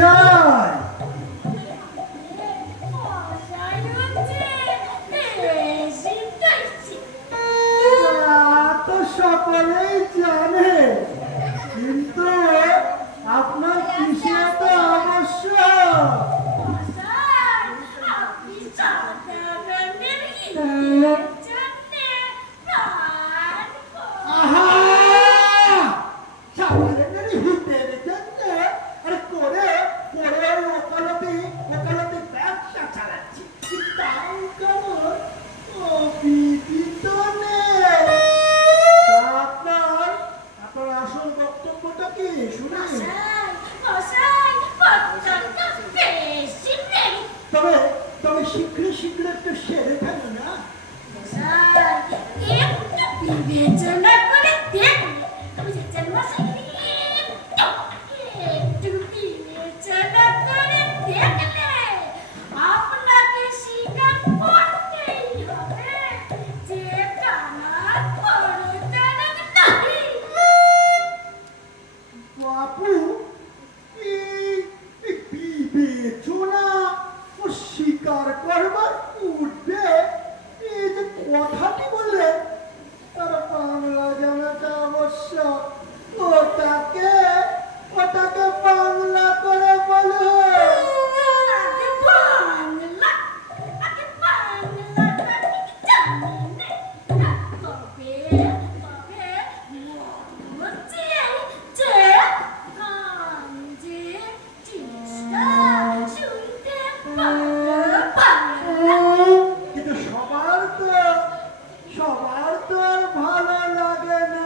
চাই? তো সকলেই জানে, কিন্তু আপনার কিসে এত আবশ্যক? তবে শীঘ্র শীঘ্র একটু সেরে ফেলো না। বিবেচনা করে দেখ, বিবেচনা করে দেখলে আপনাকে স্বীকার করতেই হবে যে আমার খরচজনক নয়। বাপু, বিবেচনা ও স্বীকার করবার উঠবে, এই যে কথাটি বললেন, তার বাংলা জানাটা আবশ্যক। ওটাকে বাংলা করে বলো। কিন্তু সবার তো আর ভালো লাগে না।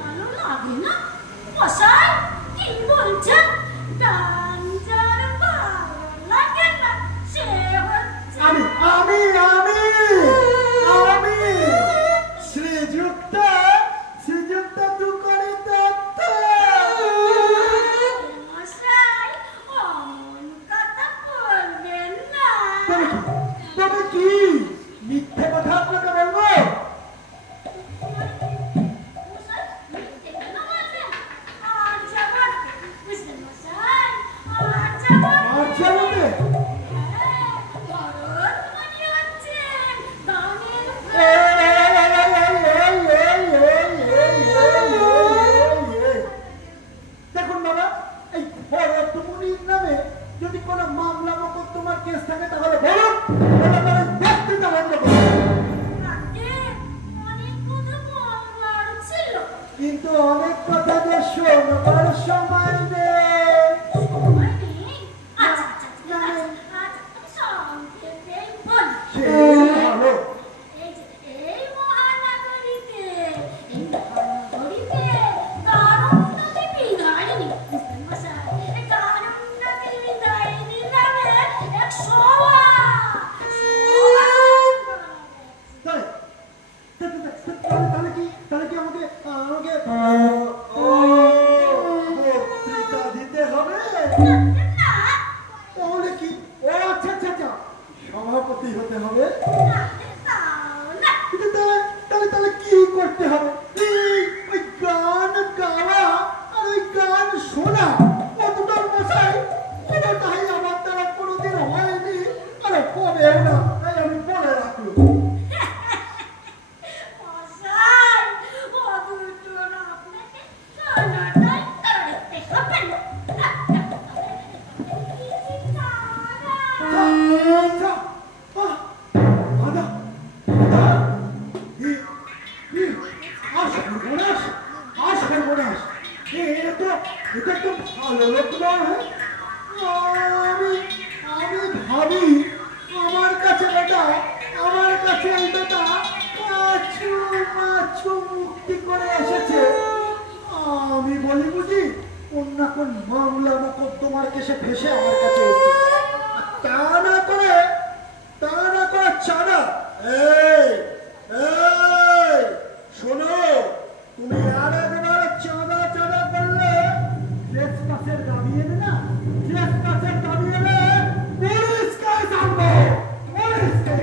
ভালো লাগে না? মশাই কি বলছেন? গান যার ভালো লাগে না সে হচ্ছে আমি শ্রীযুক্ত দুকরি দত্ত। মশাই অমন কথা বলবেন না। তবে কি মিথ্যে কথা আপনাকে বলবো? দেখুন বাবা, এই ভরতমুনির নামে যদি কোনো মামলা মোকদ্দমার কেস থাকে তাহলে বলুন, বক্তৃতা বন্ধ করুন। কিন্তু অনেক কথা যে শোনবার সময় নেই। ভালো তাহলে কি আমাকে বক্তৃতা দিতে হবে? তাহলে কি? ও আচ্ছা, সভাপতি হতে হবে। তাহলে কি করতে হবে? ওই গান গাওয়া আর ওই গান শোনা, অতটার মশাই কোনোটাই আমার দ্বারা কোনোদিন হয়নি, আর হবেও না। তাই আমি বলে রাখলো। এটা তো ভালো লোক নয়। আমি ভাবি আমার কাছে এই বেটা মাছু মুক্তি করে এসেছে। আমি বলি বুঝি অন্য কোন মামলা মোকদ্দমার কেসে ফেসে আমার কাছে এসেছে। তা না করে চাঁদা। এই শোনো, তুমি আর একবার চাঁদা করলে ট্রেসপাসের দাবি এনে না, ট্রেসপাসের দাবি এনে পুলিশকে জানবো, পুলিশকে।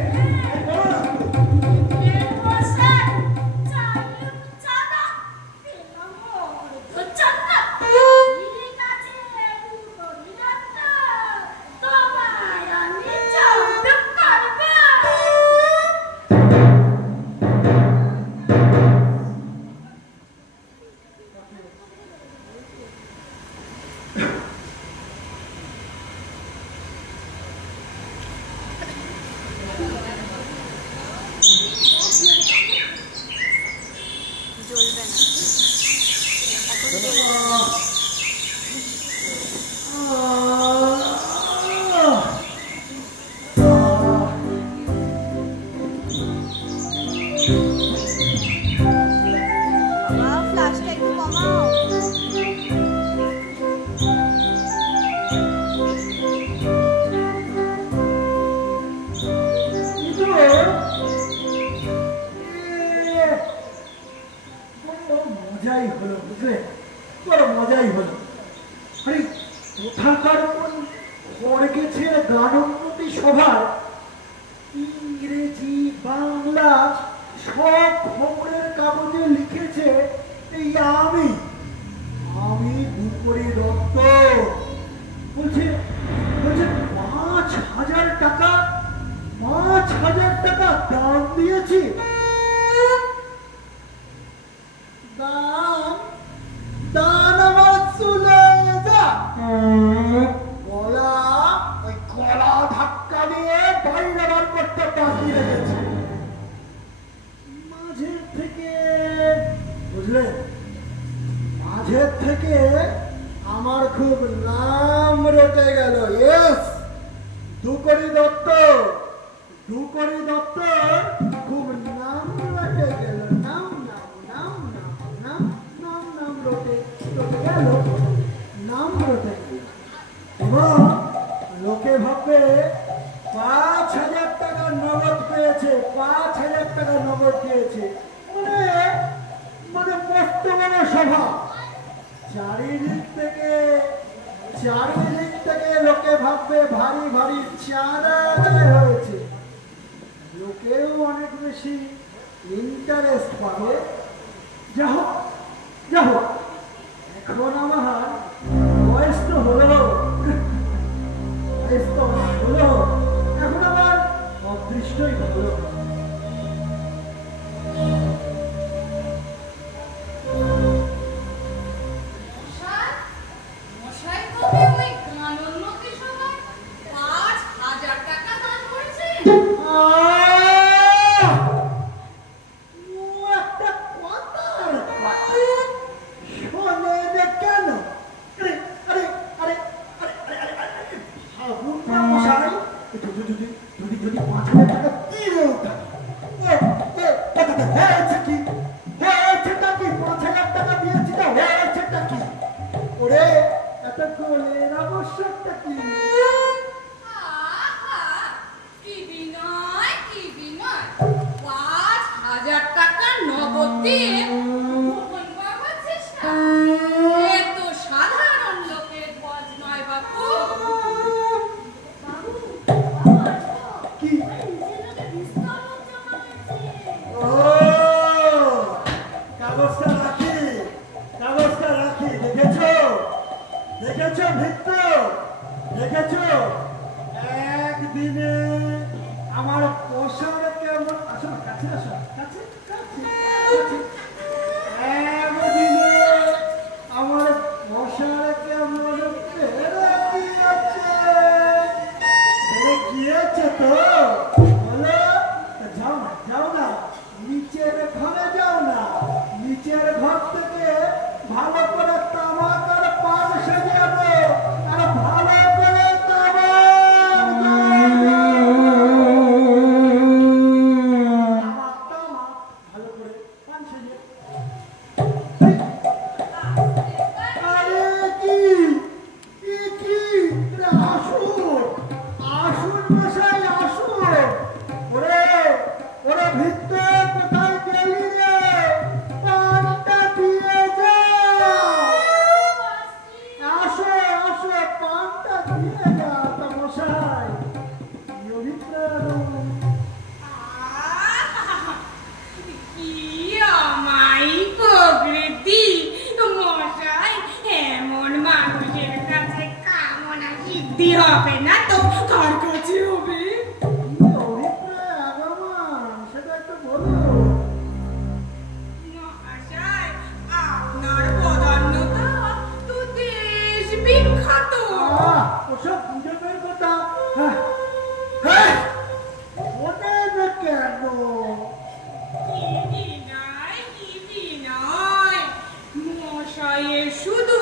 শুধু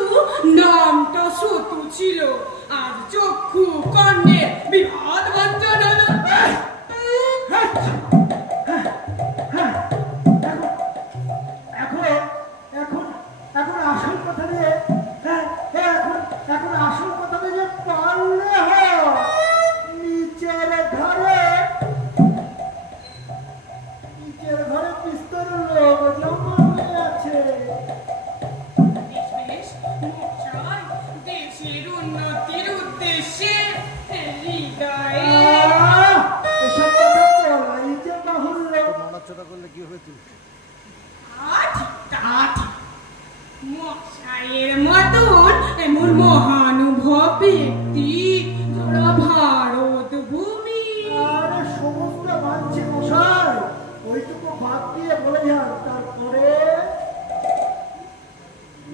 শত্রু ছিল, আজ চক্ষু কর্ণের বিভাদ বঞ্চন হলো। এখন আসল কথা নিয়ে এখন আসল কথা নিয়ে পারলে নিচের ঘরে বিস্তর লোক জমা হয়ে আছে। দেশের উন্নতির উদ্দেশ্যে হৃদয়ে এসব কথা বলাই যে বাহুল্য। নড়াচড়া করলে কি হবে তুই? মশাইয়ের মতন এমন মহানুভব ব্যক্তি যারা ভারত ভূমি আরে সমস্ত মানছি মশাই, ওইটুকু বাদ দিয়ে বলে যান। তারপরে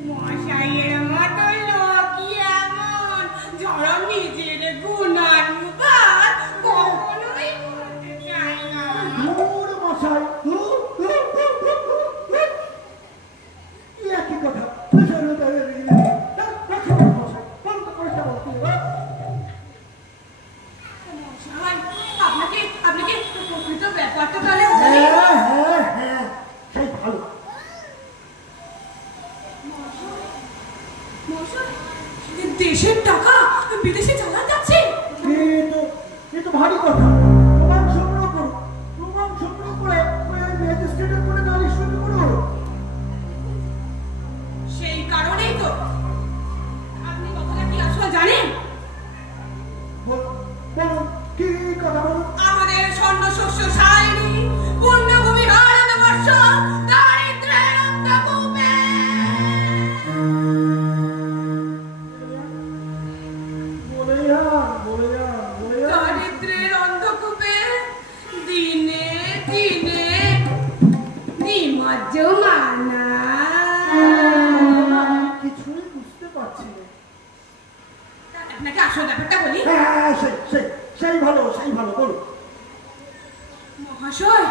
মশাইয়ের মতন লোকই এমন যারা নিজের গুণানুবাদ কখনোই করতে চায় না। ধুর মশাই, একই কথা। আপনাকে প্রকৃত ব্যাপারটা তাহলে বলি। হ্যাঁ, সেই ভালো। দেশের টাকা বিদেশে চালান যাচ্ছে। কিন্তু ভারী কথা। প্রমাণ সংগ্রহ করে ওই ম্যাজিস্ট্রেটের করে নালিশ শুরু করো। সেই কারণেই তো আপনি কথাটা কি আসলে জানেন? বলুন, কি কথা বলুন? আমাদের স্বর্ণ শস্য শালিনী পূর্ণভূমি ভারতবর্ষ দারিদ্র্যের অন্ধকূপে। বলে যান। দারিদ্র্যের অন্ধকূপে দিনে দিনে নিমজ্জমানা। কিছুই বুঝতে পারছি না। আপনাকে আসল ব্যাপারটা বলি। হ্যাঁ, সেই ভালো বলুন। মহাশয়,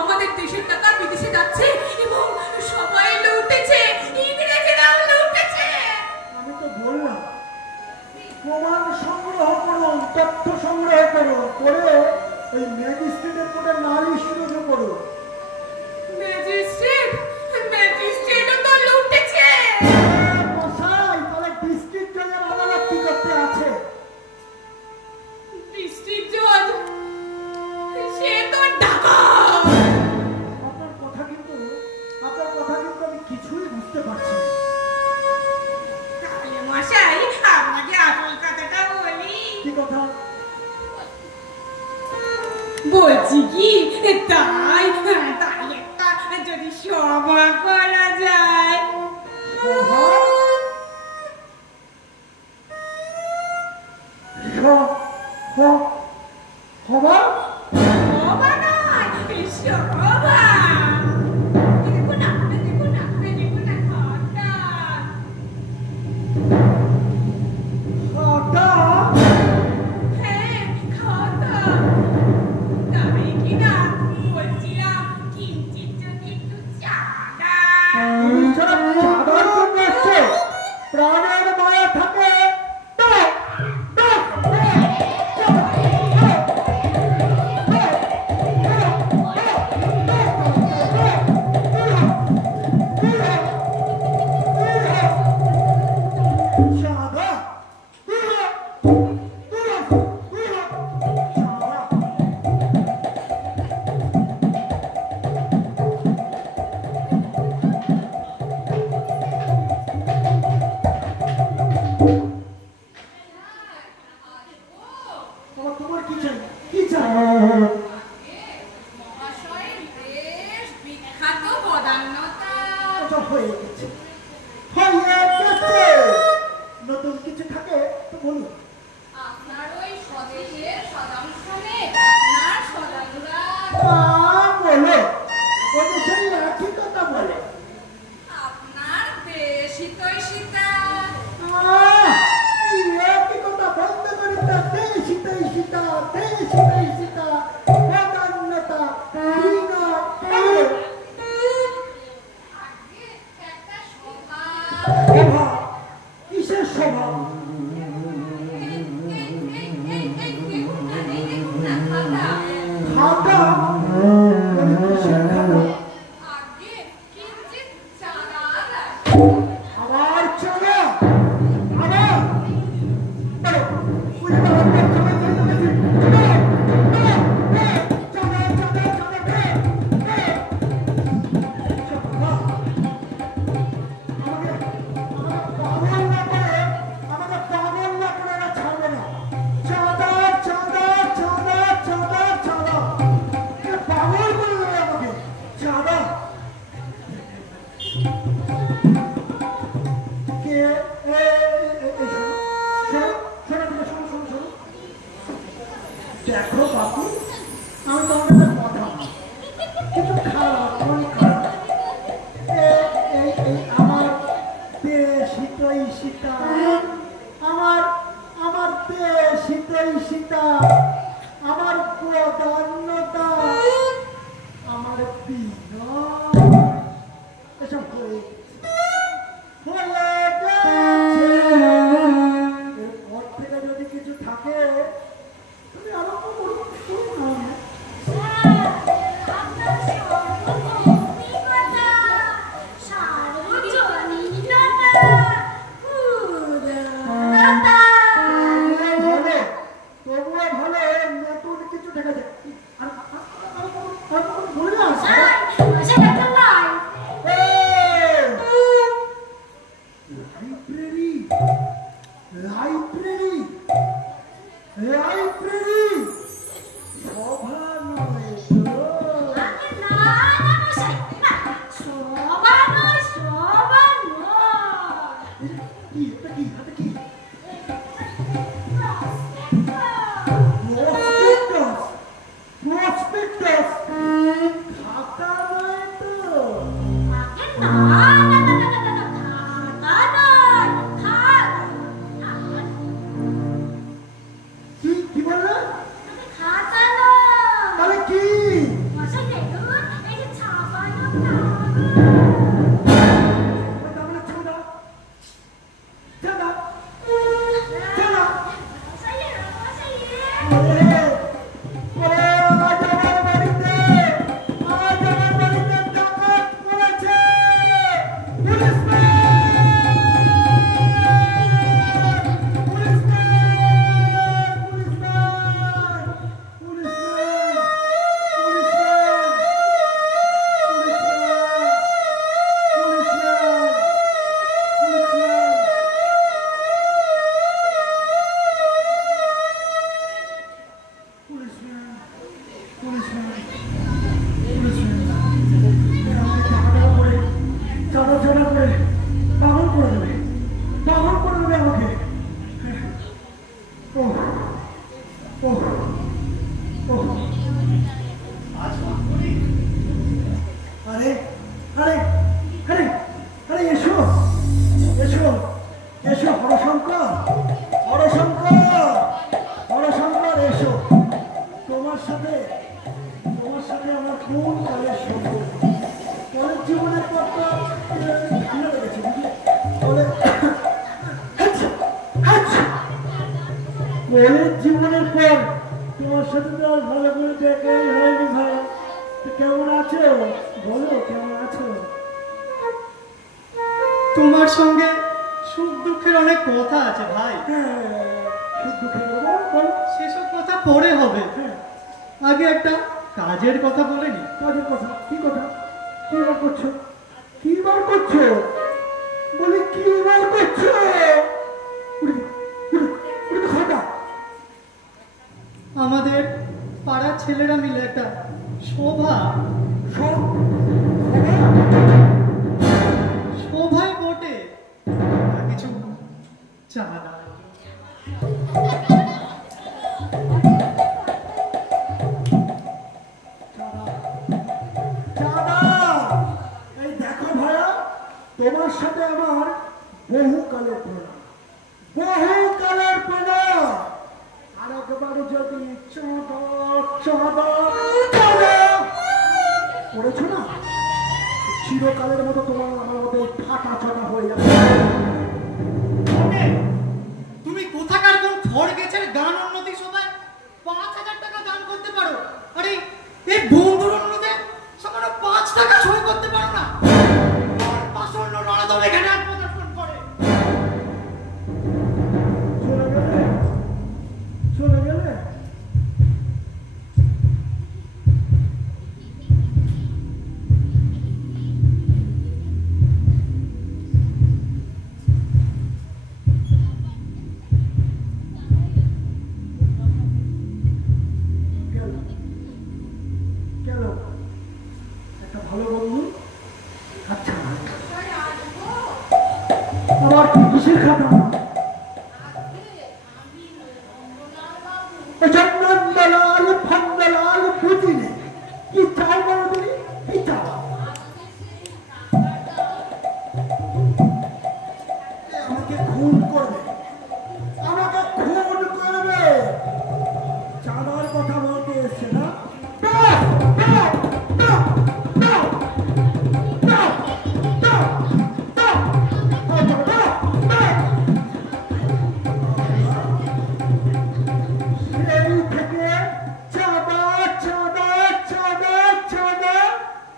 আমাদের দেশের টাকা বিদেশে যাচ্ছে এবং সবাই লুটেছে, ইংরেজরাও লুটেছে। আমি তো বললাম প্রমাণ সংগ্রহ করুন, তথ্য সংগ্রহ করুন, করে ওই ম্যাজিস্ট্রেটের কোর্টে নালিশ শুরু করুন। ম্যাজিস্ট্রেটও তো লুটেছে। মশাই, তাহলে ডিস্ট্রিক্ট জজের আদালত কি করতে আছে? ডিস্ট্রিক্ট জজ সে তো ডাকাত। আপনার কথা কিন্তু আমি কিছুই বুঝতে পারছি না। তাহলে মশাই আপনাকে আসল কথাটা বলি। কি কথা? বলছি কি, তাই একটা যদি সভা করা যায়। সভা? সভা নয়, সভা। দেখুন না খাতা। হ্যাঁ, খাতা। তবে কিনা বলছিলাম কিঞ্চিত যদি একটু চাঁদা। চাঁদার জন্য এসছে? প্রাণের মায়া থাকে তোমার কি চাই? কি চাই? মহাশয়ের বেশ বিখ্যাত বদান্যতা। হয়ে গেছে। দেখো বাবু, আমি তোমাদের কথা কিন্তু খারাপ, অনেক খারাপ। আমার শীতই সীতা, আমার শীতই সীতা, আমার প্রধান্যতা, আমার এসব হয়ে এরপর থেকে যদি কিছু থাকে তুমি আরম্ভ করো। জীবনের পর তোমার সাথে তো আর ভালো করে দেখাই হয়নি ভাই। কেমন আছো বলো, কেমন আছো? তোমার সঙ্গে সুখ দুঃখের অনেক কথা আছে ভাই। সুখ দুঃখের সেসব কথা পরে হবে। আগে একটা কাজের কথা বলে নি। কাজের কথা? কি কথা? কি বার করছো? কি বার করছো? বলি কি বার করছো? আমাদের পাড়ার ছেলেরা মিলে একটা সভায় বটে কিছু চাঁদা। এই দেখো ভাইয়া, তোমার সাথে আমার বহুকালের প্রণাম, বহুকালের প্রণাম। আর একবার যদি করেছো না, চিরকালের মতো তোমার আমার মধ্যে ফাটা ছটা হয়ে যাবে। তুমি কোথাকার কোন খড় গেছের গান উন্নতি সভায় ৫,০০০ টাকা দান করতে পারো, আরে এই বন্ধুর উন্নতি সামান্য ৫ টাকা সই করতে পারো না। আর পাশন্য রণদল এখানে আর প্রদর্শন করে চলে গেলে একটা ভালো বন্ধু। আচ্ছা আবার কি শেখাবো না। এসব নন্দলাল ফন্দলাল বুঝি নেই। কি চাও বলো তুমি? কি চাও? আমাকে খুন করবে, আমাকে খুন করবে। চাঁদার কথা বলতে এসছে না? দাও, দাও, দাও, দাও, দাও, দাও, দাও, দাও, দাও। এই থেকে চাঁদা, চাঁদা, চাঁদা, চাঁদা,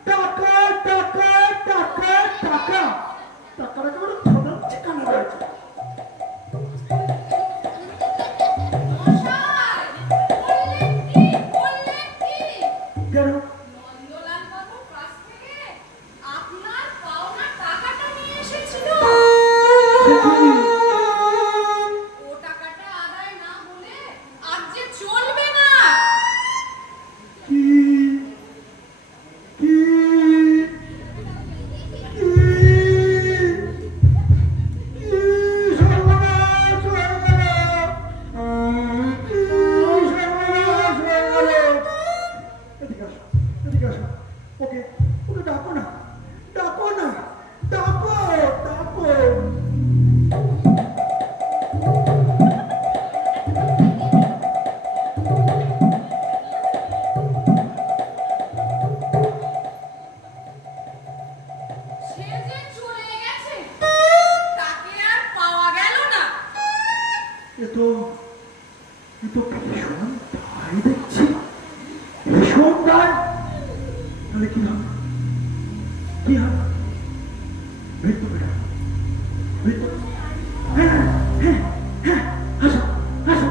টাকা, টাকা, টাকা, টাকা। টাকার একেবারে খোদার ঠিকানা রয়েছে। কেন? ওকে ওকে ডাকো না, ডাকো না, ডাকো, ডাকো। এ তো ভীষণ দায় দেখছি, ভীষণ দায়। তাহলে কি হবে? কি হবে? মৃত্যু বেটা, মৃত্যু। হ্যাঁ হ্যাঁ হ্যাঁ, আসো আসো।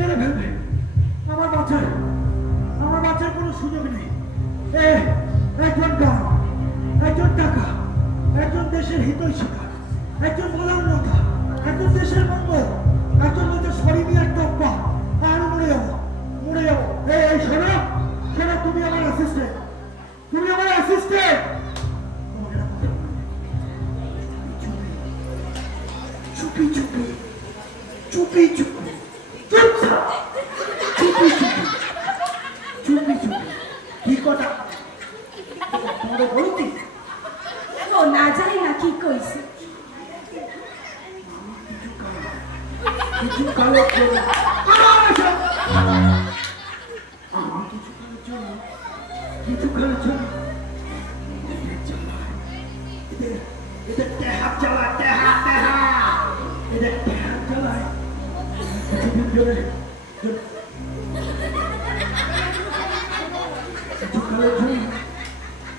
মেরে ফেলবে। আমার বাঁচার কোনো সুযোগ নেই। একজন গান, একজন টাকা, একজন দেশের হিতৈষিতা, একজন বলান্নতা, একজন দেশের মঙ্গল, একজন বলছে সরিমিয়ার টপ্পা, আর মরে যাবো। এই শোনো, তুমি আমার অ্যাসিস্ট্যান্ট, চুপি কি কথা তোমাদের বলছি? ও না জানি না কি কইছে। কিছু কালের জন্য এদের টেহাব চালায় কিছুদিন ধরে কিছুকালের জন্য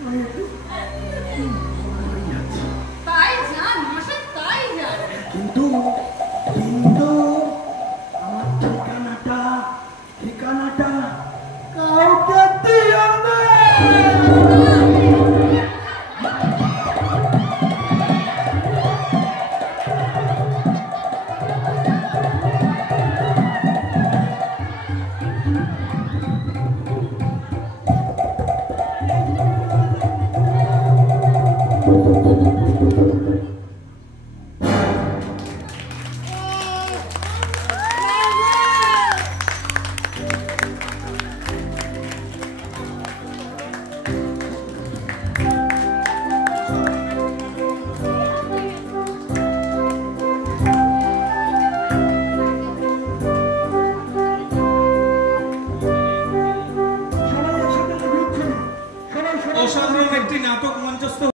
আমি একটু তাই যান মশাই, তাই যান। কিন্তু আমার ঠিকানাটা কাউকে দিও না।